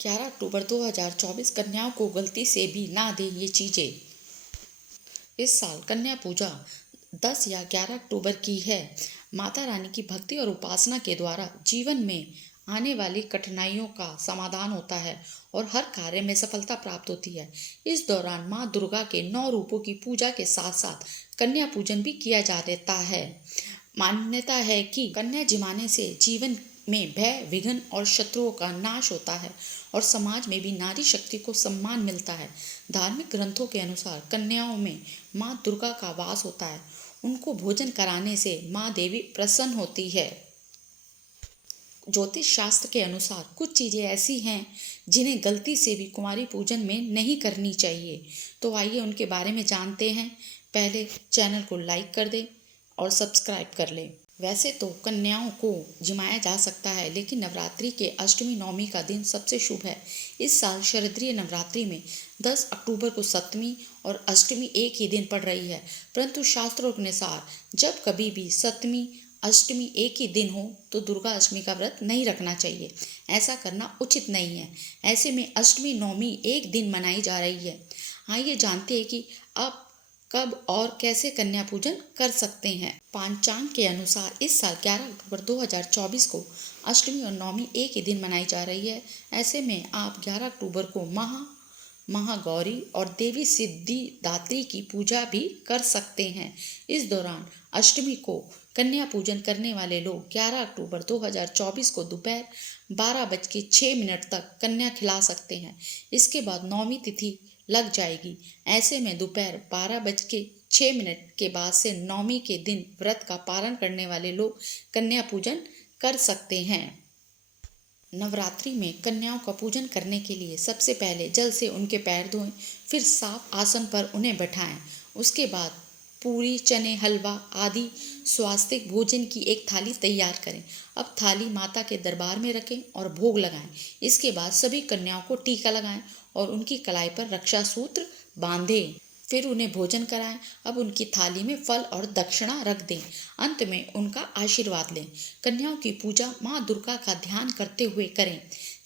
11 अक्टूबर 2024 कन्याओं को गलती से भी ना दें ये चीज़ें। इस साल कन्या पूजा 10 या 11 अक्टूबर की है। माता रानी की भक्ति और उपासना के द्वारा जीवन में आने वाली कठिनाइयों का समाधान होता है और हर कार्य में सफलता प्राप्त होती है। इस दौरान माँ दुर्गा के 9 रूपों की पूजा के साथ साथ कन्या पूजन भी किया जाता है। मान्यता है कि कन्या जिमाने से जीवन में भय, विघ्न और शत्रुओं का नाश होता है और समाज में भी नारी शक्ति को सम्मान मिलता है। धार्मिक ग्रंथों के अनुसार कन्याओं में माँ दुर्गा का वास होता है। उनको भोजन कराने से माँ देवी प्रसन्न होती है। ज्योतिष शास्त्र के अनुसार कुछ चीज़ें ऐसी हैं जिन्हें गलती से भी कुंवारी पूजन में नहीं करनी चाहिए। तो आइए उनके बारे में जानते हैं। पहले चैनल को लाइक कर दें और सब्सक्राइब कर लें। वैसे तो कन्याओं को जिमाया जा सकता है, लेकिन नवरात्रि के अष्टमी नवमी का दिन सबसे शुभ है। इस साल शरदीय नवरात्रि में 10 अक्टूबर को सप्तमी और अष्टमी एक ही दिन पड़ रही है, परंतु शास्त्रों के अनुसार जब कभी भी सप्तमी अष्टमी एक ही दिन हो तो दुर्गा अष्टमी का व्रत नहीं रखना चाहिए। ऐसा करना उचित नहीं है। ऐसे में अष्टमी नवमी एक दिन मनाई जा रही है। आइए जानते हैं कि आप कब और कैसे कन्या पूजन कर सकते हैं। पंचांग के अनुसार इस साल 11 अक्टूबर 2024 को अष्टमी और नवमी एक ही दिन मनाई जा रही है। ऐसे में आप 11 अक्टूबर को महागौरी और देवी सिद्धिदात्री की पूजा भी कर सकते हैं। इस दौरान अष्टमी को कन्या पूजन करने वाले लोग 11 अक्टूबर 2024 को दोपहर 12:06 तक कन्या खिला सकते हैं। इसके बाद नौमी तिथि लग जाएगी। ऐसे में दोपहर 12:06 के बाद से नौमी के दिन व्रत का पालन करने वाले लोग कन्या पूजन कर सकते हैं। नवरात्रि में कन्याओं का पूजन करने के लिए सबसे पहले जल से उनके पैर धोएं, फिर साफ आसन पर उन्हें बैठाएं। उसके बाद पूरी, चने, हलवा आदि स्वास्तिक भोजन की एक थाली तैयार करें। अब थाली माता के दरबार में रखें और भोग लगाएं। इसके बाद सभी कन्याओं को टीका लगाएं और उनकी कलाई पर रक्षा सूत्र बांधें। फिर उन्हें भोजन कराएं। अब उनकी थाली में फल और दक्षिणा रख दें। अंत में उनका आशीर्वाद लें। कन्याओं की पूजा माँ दुर्गा का ध्यान करते हुए करें।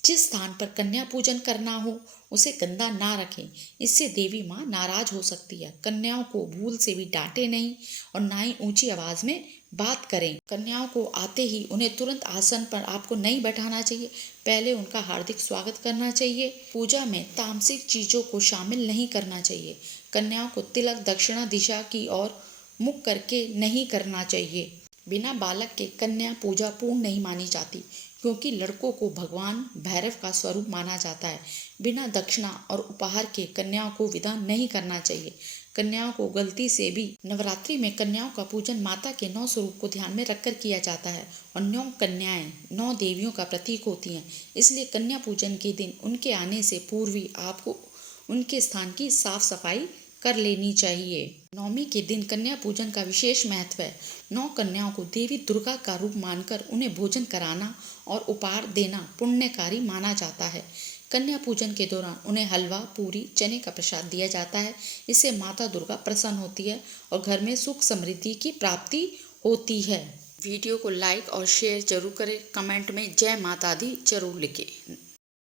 जिस स्थान पर कन्या पूजन करना हो उसे गंदा ना रखें, इससे देवी माँ नाराज हो सकती है। कन्याओं को भूल से भी डांटे नहीं और ना ही ऊंची आवाज में बात करें। कन्याओं को आते ही उन्हें तुरंत आसन पर आपको नहीं बैठाना चाहिए, पहले उनका हार्दिक स्वागत करना चाहिए। पूजा में तामसिक चीजों को शामिल नहीं करना चाहिए। कन्याओं को तिलक दक्षिणा दिशा की ओर मुख करके नहीं करना चाहिए। बिना बालक के कन्या पूजा पूर्ण नहीं मानी जाती, क्योंकि लड़कों को भगवान भैरव का स्वरूप माना जाता है। बिना दक्षिणा और उपहार के कन्याओं को विदा नहीं करना चाहिए। कन्याओं को गलती से भी नवरात्रि में कन्याओं का पूजन माता के 9 स्वरूप को ध्यान में रखकर किया जाता है और 9 कन्याएं 9 देवियों का प्रतीक होती हैं। इसलिए कन्या पूजन के दिन उनके आने से पूर्व ही आपको उनके स्थान की साफ सफाई कर लेनी चाहिए। नवमी के दिन कन्या पूजन का विशेष महत्व है। 9 कन्याओं को देवी दुर्गा का रूप मानकर उन्हें भोजन कराना और उपहार देना पुण्यकारी माना जाता है। कन्या पूजन के दौरान उन्हें हलवा, पूरी, चने का प्रसाद दिया जाता है। इससे माता दुर्गा प्रसन्न होती है और घर में सुख समृद्धि की प्राप्ति होती है। वीडियो को लाइक और शेयर जरूर करें। कमेंट में जय माता दी जरूर लिखें।